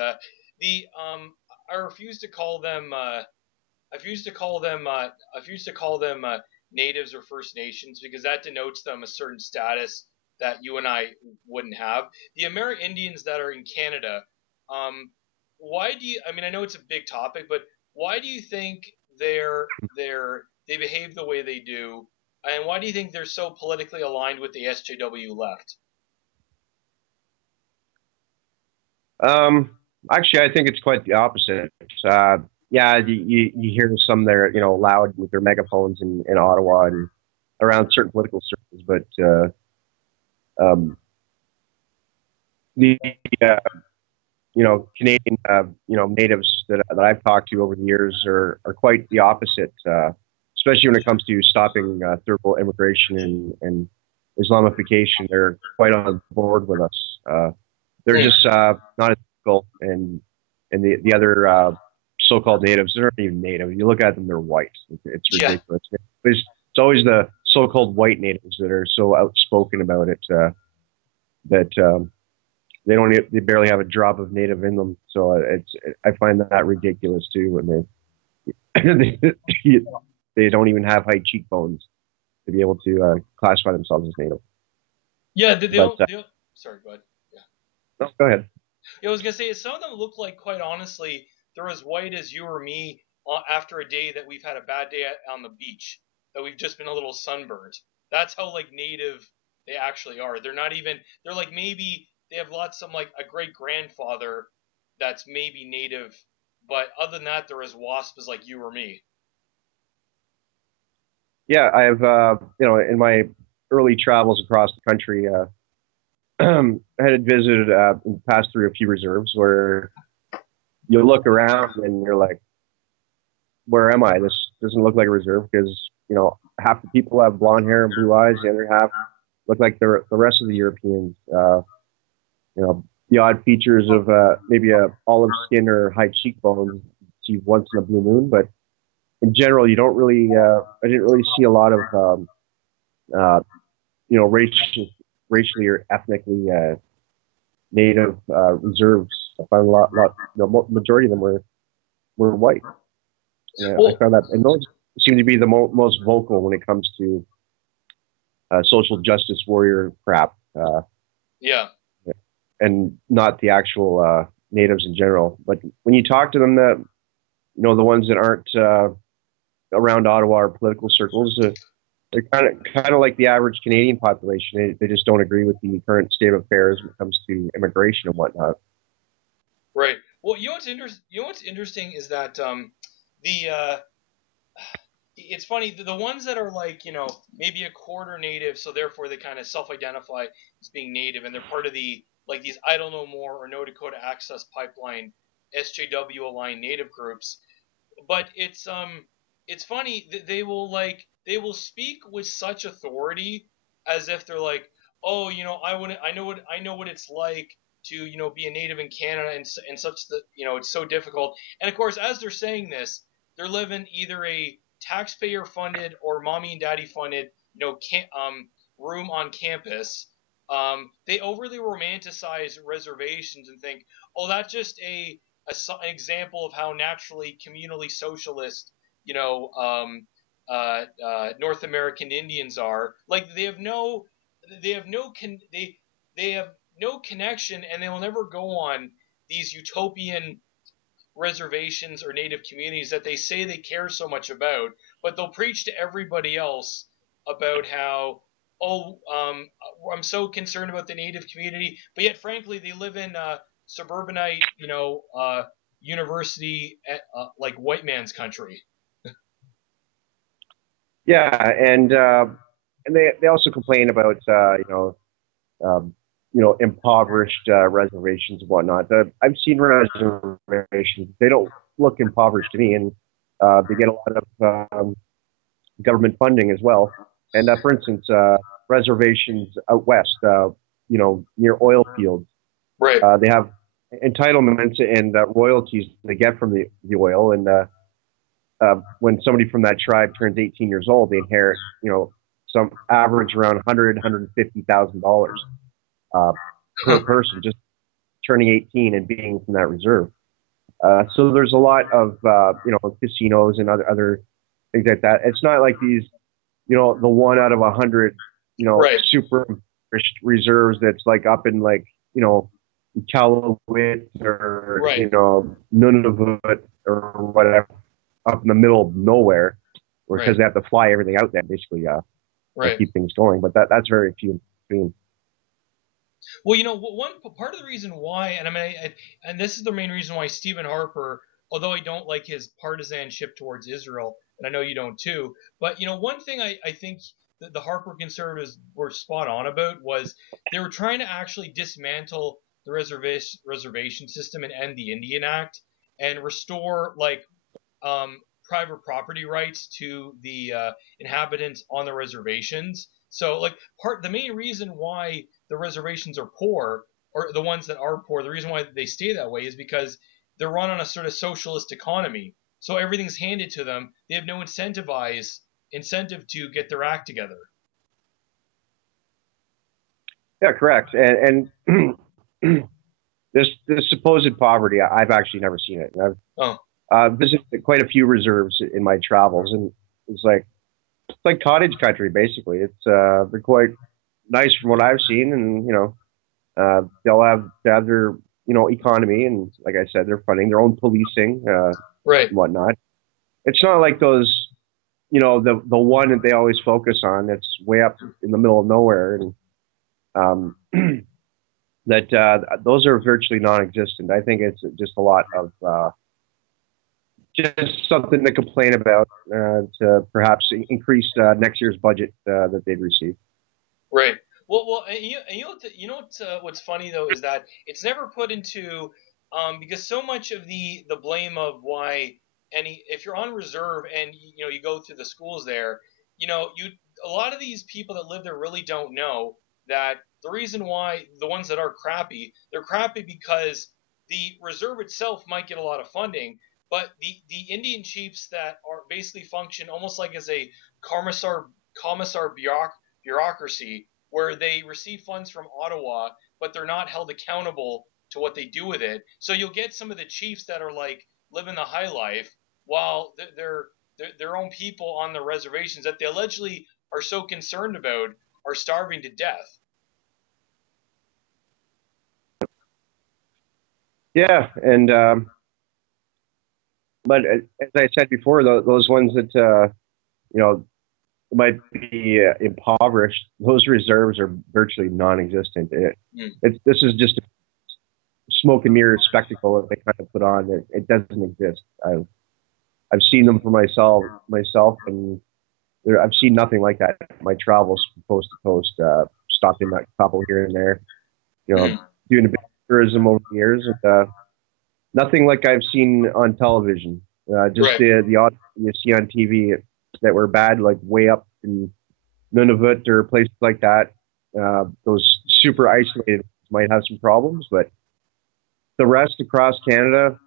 the I refuse to call them I refuse to call them natives or First Nations, because that denotes them a certain status that you and I wouldn't have. The Amerindians that are in Canada, um, why do you? I mean, I know it's a big topic, but why do you think they behave the way they do, and why do you think they're so politically aligned with the SJW left? Um, Actually, I think it's quite the opposite. Yeah, you hear some there, loud with their megaphones in Ottawa and around certain political circles, but um, the Canadian natives that I've talked to over the years are quite the opposite, especially when it comes to stopping third-world immigration and Islamification. They're quite on board with us. They're just not as difficult, and the other so-called natives, they're not even native. You look at them, they're white. It's Yeah. ridiculous. It's always the so-called white natives that are so outspoken about it, that they barely have a drop of native in them. So I find that ridiculous too, when they don't even have high cheekbones to be able to classify themselves as native. Yeah, But sorry, go ahead. Yeah. no, go ahead. Yeah, I was gonna say some of them look like, quite honestly, they're as white as you or me after a day that we've had a bad day on the beach, that we've just been a little sunburned. That's how like native they actually are. They're not even. They're like, maybe they have some, like a great grandfather that's maybe native, but other than that, they're as wasp as like you or me. Yeah, I've in my early travels across the country, I had visited and passed through a few reserves where you look around and you're like, where am I? This doesn't look like a reserve, because half the people have blonde hair and blue eyes, the other half look like the rest of the Europeans. The odd features of maybe a olive skin or high cheekbones see once in a blue moon, but in general, you don't really. I didn't really see a lot of uh, racially or ethnically native reserves. I found a lot. Majority of them were white. Yeah, I Well, found that, and those seem to be the most vocal when it comes to social justice warrior crap, yeah. and not the actual natives in general. But when you talk to them, the ones that aren't around Ottawa or political circles, They're kind of like the average Canadian population. They just don't agree with the current state of affairs when it comes to immigration and whatnot. Right. Well, you know what's interesting is that the it's funny the ones that are like maybe a quarter native, so therefore they kind of self-identify as being native, and they're part of the like these I don't know more or No Dakota Access Pipeline SJW aligned native groups. But it's funny that they will speak with such authority as if they're like, oh, I know what it's like to be a native in Canada, and such that it's so difficult. And of course, as they're saying this, they're living either a taxpayer funded or mommy and daddy funded room on campus. They overly romanticize reservations and think, oh, that's just an example of how naturally communally socialist, you know, North American Indians are. Like they have no, they have no connection, and they will never go on these utopian reservations or native communities that they say they care so much about, but they'll preach to everybody else about how, oh, I'm so concerned about the native community, but yet, frankly, they live in suburbanite, university, like white man's country. Yeah, and they also complain about um, impoverished reservations and whatnot. I've seen reservations; they don't look impoverished to me, and they get a lot of government funding as well. And for instance, reservations out west, near oil fields, Right. they have entitlements and royalties they get from the oil. And when somebody from that tribe turns 18 years old, they inherit, some average around $150,000 uh, per person just turning 18 and being from that reserve. So there's a lot of casinos and other things like that. It's not like these, the one out of 100, Right. super reserves that's like up in like Iqaluit or Right. Nunavut or whatever, up in the middle of nowhere, Right. because they have to fly everything out there basically Right. keep things going. But that's very few between. Well, one part of the reason why, and I mean, and this is the main reason why Stephen Harper, although I don't like his partisanship towards Israel, and I know you don't too, but one thing I think that the Harper conservatives were spot on about was they were trying to actually dismantle the reservation system and end the Indian Act and restore like private property rights to the inhabitants on the reservations. So, like, the main reason why the reservations are poor, or the ones that are poor, the reason why they stay that way is because they're run on a sort of socialist economy. So everything's handed to them. They have no incentive to get their act together. Yeah, correct. And this supposed poverty, I've actually never seen it. I've Oh, visited quite a few reserves in my travels, and it's like cottage country basically. They're quite nice from what I've seen, and they have their economy, and like I said, they're funding their own policing right. and whatnot. It's not like those the one that they always focus on that's way up in the middle of nowhere, and um, that those are virtually non-existent. I think it's just a lot of just something to complain about to perhaps increase next year's budget that they'd receive. Right. What's funny though is that it's never put into because so much of the blame of why any if you're on reserve and you go through the schools there, you a lot of these people that live there really don't know that the reason why the ones that are crappy, they're crappy because the reserve itself might get a lot of funding, but the Indian chiefs that are basically function almost like as a commissar bureaucracy where they receive funds from Ottawa, but they're not held accountable to what they do with it. So you'll get some of the chiefs that are like living the high life while their own people on the reservations that they allegedly are so concerned about are starving to death. Yeah, and but as I said before, those ones that you know might be impoverished. Those reserves are virtually non-existent. Mm. This is just a smoke and mirror spectacle that they kind of put on. It doesn't exist. I've seen them for myself, and I've seen nothing like that. My travels from coast to coast, stopped in that couple here and there, Mm. doing a bit of tourism over the years, and nothing like I've seen on television. Just Right. the odd you see on TV that were bad, like way up in Nunavut or places like that. Those super isolated might have some problems, but the rest across Canada,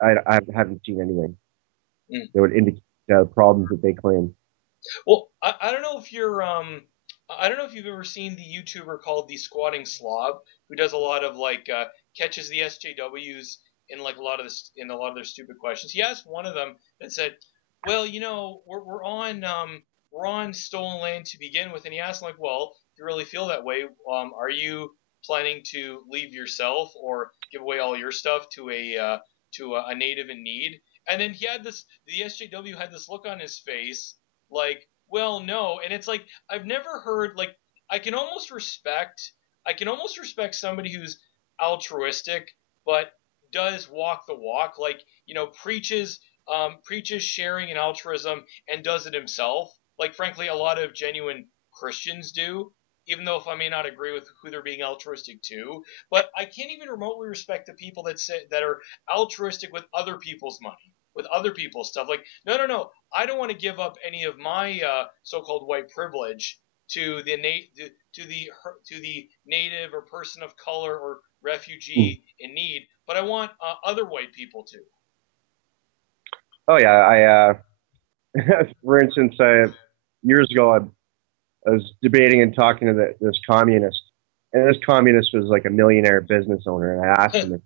I haven't seen anything Mm. that would indicate problems that they claim. Well, I don't know if you're I don't know if you've ever seen the YouTuber called the Squatting Slob, who does a lot of like catches the SJWs in like a lot of this in a lot of their stupid questions. He asked one of them that said, "Well, we're on stolen land to begin with," and he asked like, "Well, if you really feel that way, are you planning to leave yourself or give away all your stuff to a native in need?" And then the SJW had this look on his face like, well, no. And it's like I've never heard like I can almost respect I can almost respect somebody who's altruistic but does walk the walk, like, preaches sharing and altruism and does it himself, like frankly a lot of genuine Christians do, even though if I may not agree with who they're being altruistic to. But I can't even remotely respect the people that are altruistic with other people's money, with other people's stuff. Like, no, no, no, I don't want to give up any of my so-called white privilege to the to the native or person of color or Hmm. refugee in need, but I want other white people to. Oh yeah, for instance, years ago I was debating and talking to this communist, and this communist was like a millionaire business owner, and I asked him if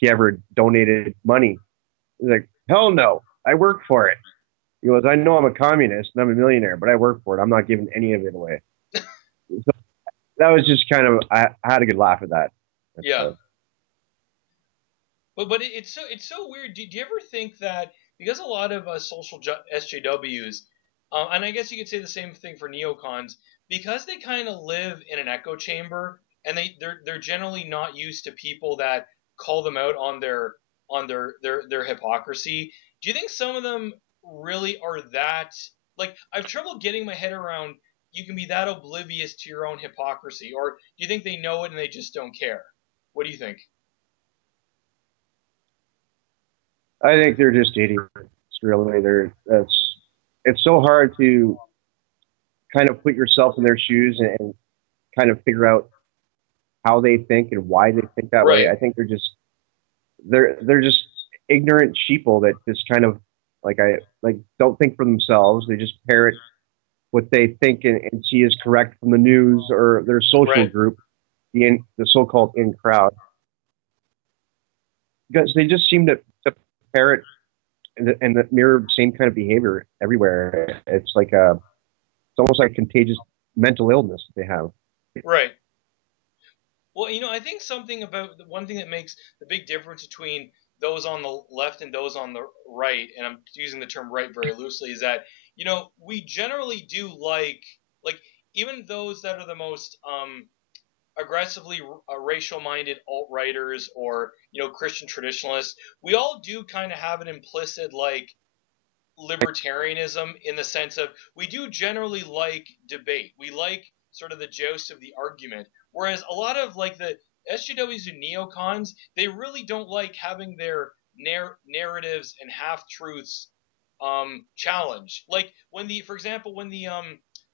he ever donated money. He's like, hell no, I work for it. He goes, I know I'm a communist and I'm a millionaire, but I work for it. I'm not giving any of it away. So that was just kind of, I had a good laugh at that. Yeah, Uh, but it's so weird. Do you ever think that because a lot of SJWs, and I guess you could say the same thing for neocons, because they kind of live in an echo chamber, and they're generally not used to people that call them out on their hypocrisy. Do you think some of them really are that, like, I've trouble getting my head around you can be that oblivious to your own hypocrisy, or do you think they know it and they just don't care? What do you think? I think they're just idiots, really. It's so hard to kind of put yourself in their shoes and kind of figure out how they think and why they think that way. Right. I think they're just ignorant sheeple that just kind of like don't think for themselves. They just parrot what they think and see as correct from the news or their social Right. group, the so-called in crowd, because they just seem to parrot and mirror the same kind of behavior everywhere. It's almost like contagious mental illness that they have. Right. Well, I think something about the one thing that makes the big difference between those on the left and those on the right, and I'm using the term right very loosely, is that, we generally do like even those that are the most aggressively racial minded alt-righters or, Christian traditionalists, we all do kind of have an implicit like libertarianism in the sense of we do generally like debate. We like sort of the joust of the argument. Whereas a lot of like the SJWs and neocons, they really don't like having their narratives and half truths challenged. Like for example, when the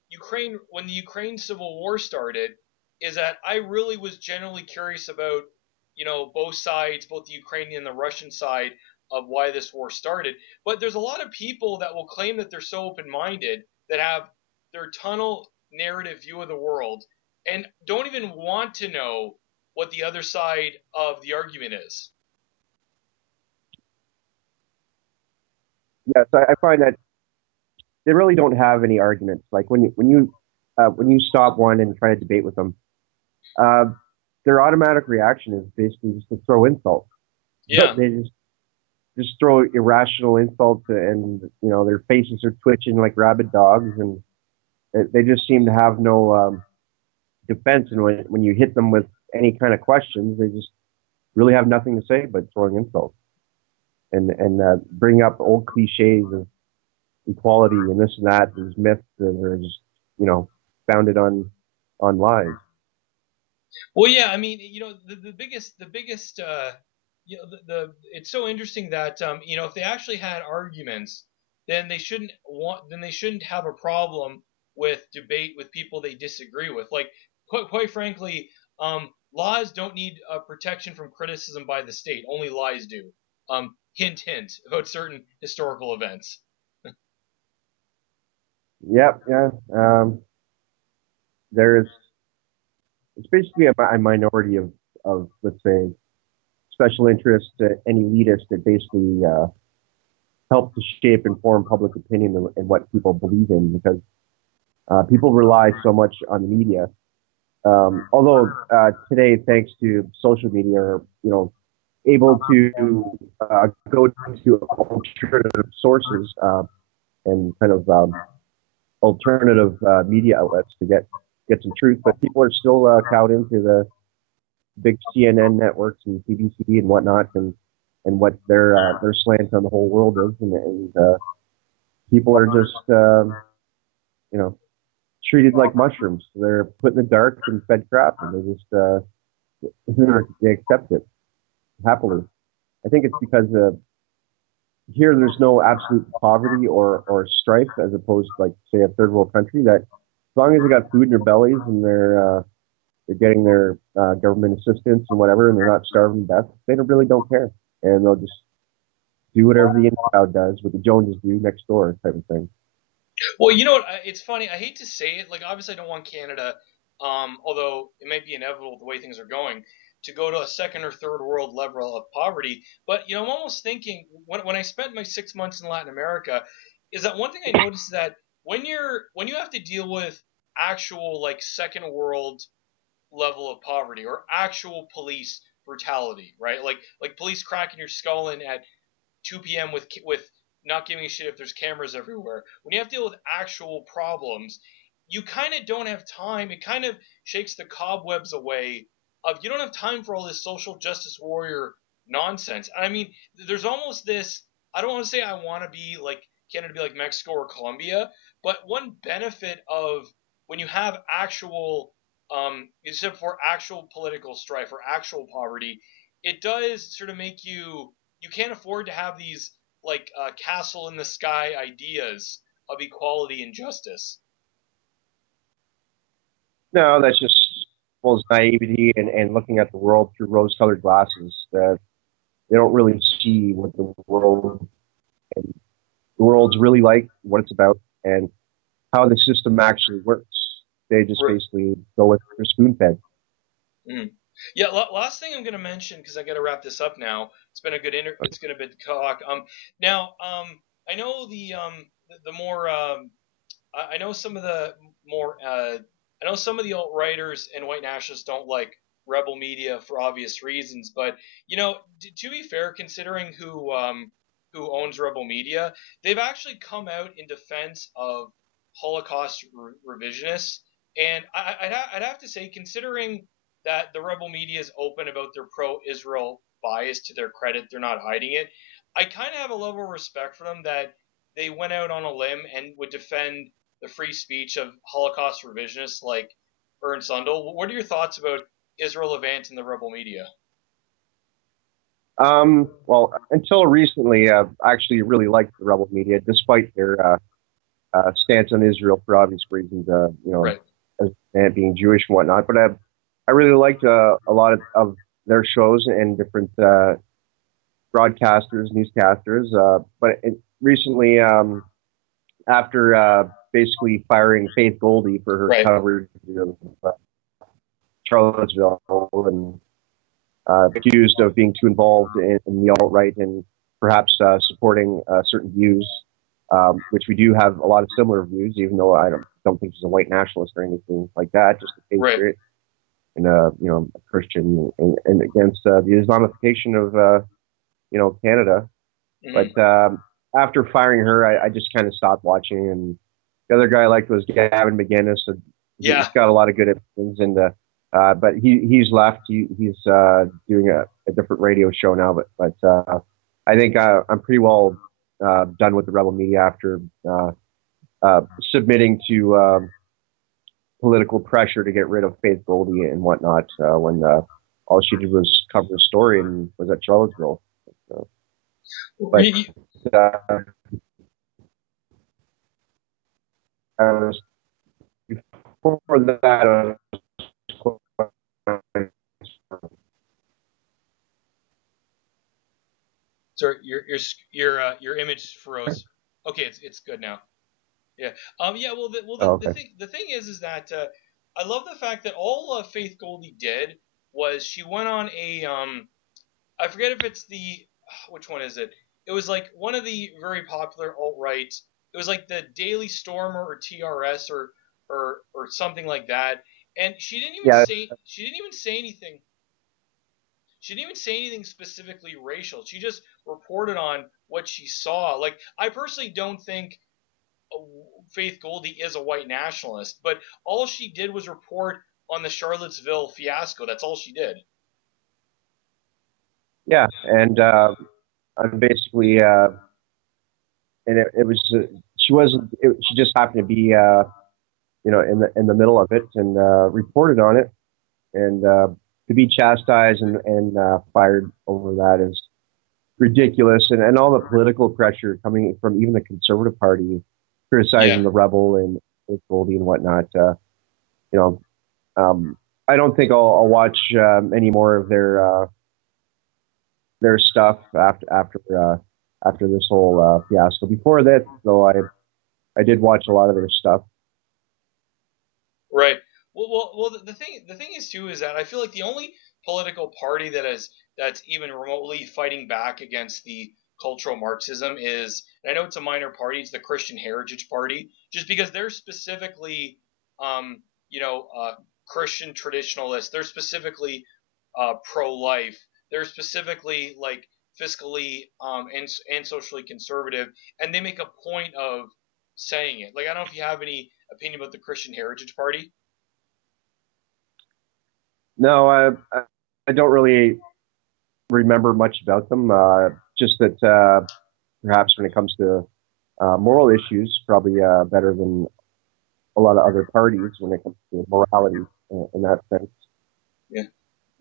Ukraine civil war started, is that I really was generally curious about, both sides, both the Ukrainian and the Russian side of why this war started. But there's a lot of people that will claim that they're so open minded that have their tunnel narrative view of the world and don't even want to know what the other side of the argument is. Yes, I find that they really don't have any arguments. Like when you stop one and try to debate with them, uh, their automatic reaction is basically just to throw insults. Yeah. They just throw irrational insults, and their faces are twitching like rabid dogs, and they just seem to have no defense. And when you hit them with any kind of questions, they just really have nothing to say but throwing insults and bring up old cliches of equality and this and that, these myths that are just founded on lies. Well, yeah, I mean, the biggest, it's so interesting that, if they actually had arguments, then they shouldn't have a problem with debate with people they disagree with. Like, quite frankly, laws don't need protection from criticism by the state. Only lies do. Hint, hint about certain historical events. Yep, yeah. There's it's basically a minority of let's say special interests and elitists that basically help to shape and form public opinion and what people believe in, because people rely so much on the media. Although today, thanks to social media, are able to go to alternative sources and kind of alternative media outlets to get some truth, but people are still cowed into the big CNN networks and BBC and whatnot, and what their slant on the whole world is, and people are just treated like mushrooms. They're put in the dark and fed crap, and they just they accept it happily. I think it's because here there's no absolute poverty or strife, as opposed to, like, say, a third world country, that as long as they got food in their bellies and they're getting their government assistance and whatever, and they're not starving to death, they really don't care, and they'll just do whatever the in-crowd does, what the Joneses do next door, type of thing. Well, you know what? It's funny. I hate to say it. Like, obviously, I don't want Canada, although it may be inevitable the way things are going, to go to a second or third world level of poverty. But I'm almost thinking when I spent my 6 months in Latin America, is that one thing I noticed is that when you have to deal with actual, like, second world level of poverty or actual police brutality, right? Like police cracking your skull in at 2 p.m. with not giving a shit if there's cameras everywhere. When you have to deal with actual problems, you kind of don't have time. It kind of shakes the cobwebs away of you don't have time for all this social justice warrior nonsense. I mean, there's almost this. I don't want to say I want to be like Canada, be like Mexico or Colombia, but one benefit of when you have actual, except for actual political strife or actual poverty, it does sort of make you can't afford to have these like castle in the sky ideas of equality and justice. No, that's just people's naivety and looking at the world through rose-colored glasses. That they don't really see what the world's really like, what it's about, and how the system actually works. They just basically go with their spoon-fed. Mm. Yeah, last thing I'm going to mention because I got to wrap this up now. It's been a good it's been a good talk. Now, I know the more I know some of the more I know some of the alt writers and white nationalists don't like rebel media for obvious reasons, but to be fair, considering who owns rebel media, they've actually come out in defense of Holocaust revisionists, and I'd have to say, considering that the rebel media is open about their pro-Israel bias, to their credit, they're not hiding it. I kind of have a level of respect for them that they went out on a limb and would defend the free speech of Holocaust revisionists like Ernst Sundel. What are your thoughts about Israel Levant and the rebel media? Well, until recently, I actually really liked the rebel media, despite their stance on Israel for obvious reasons, Right. as being Jewish and whatnot. But I really liked a lot of their shows and different broadcasters, newscasters. But recently, after basically firing Faith Goldie for her Right. coverage of Charlottesville and accused of being too involved in the alt-right and perhaps supporting certain views, which we do have a lot of similar views, even though I don't think she's a white nationalist or anything like that, just a patriot. Right. And a Christian, and against the Islamification of Canada. Hmm. But after firing her, I just kind of stopped watching. And the other guy I liked was Gavin McGinnis. And he's Yeah. got a lot of good opinions, and but he's left. He's doing a different radio show now. But I think I'm pretty well done with the rebel media after submitting to political pressure to get rid of Faith Goldie and whatnot when all she did was cover the story and was at Charlottesville. So, but uh, uh, before that, Sorry, your image froze. Okay, it's good now. Yeah. Yeah. Well, oh, okay. the thing is that I love the fact that all Faith Goldie did was she went on a I forget if it's the which one is it? It was like one of the very popular alt right. It was like the Daily Stormer or TRS or something like that. And Yeah, she didn't even say anything specifically racial. She just reported on what she saw. Like I personally don't think Faith Goldie is a white nationalist, but all she did was report on the Charlottesville fiasco. That's all she did. yeah, and I'm basically, and it was she wasn't. She just happened to be, in the middle of it and reported on it, and to be chastised and fired over that is ridiculous, and all the political pressure coming from even the Conservative Party Yeah. criticizing the rebel and Goldie and whatnot. You know, I don't think I'll watch any more of their stuff after this whole fiasco. Before that, though, I did watch a lot of their stuff. Right. Well. The thing is too is that I feel like the only political party that's even remotely fighting back against the cultural Marxism is, and I know it's a minor party, it's the Christian Heritage Party, just because they're specifically, um, you know, Christian traditionalists. They're specifically pro-life. They're specifically like fiscally and socially conservative, and they make a point of saying it. Like I don't know if you have any opinion about the Christian Heritage Party. No, I don't really remember much about them. Just that perhaps when it comes to moral issues, probably better than a lot of other parties when it comes to morality in that sense, Yeah.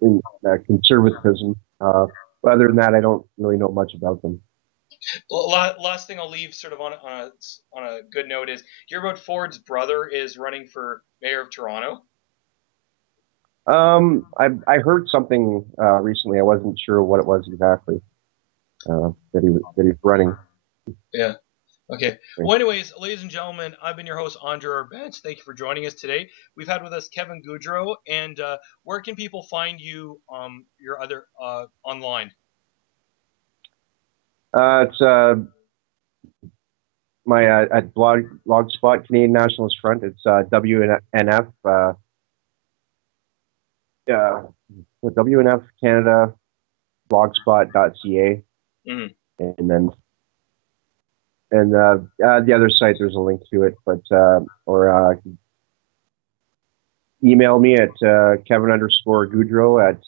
in conservatism. But other than that, I don't really know much about them. Well, last thing I'll leave sort of on a good note is, you hear about Ford's brother is running for mayor of Toronto. I heard something recently. I wasn't sure what it was exactly that he's running. Yeah. Okay. Well, anyways, ladies and gentlemen, I've been your host, Andrey Bench. Thank you for joining us today. We've had with us Kevin Goudreau, and where can people find you your other online? It's my at blogspot Canadian Nationalist Front. It's WNF uh, WNF Canada blogspot.ca, Mm-hmm. and then the other site there's a link to it, but or email me at Kevin _Goudreau at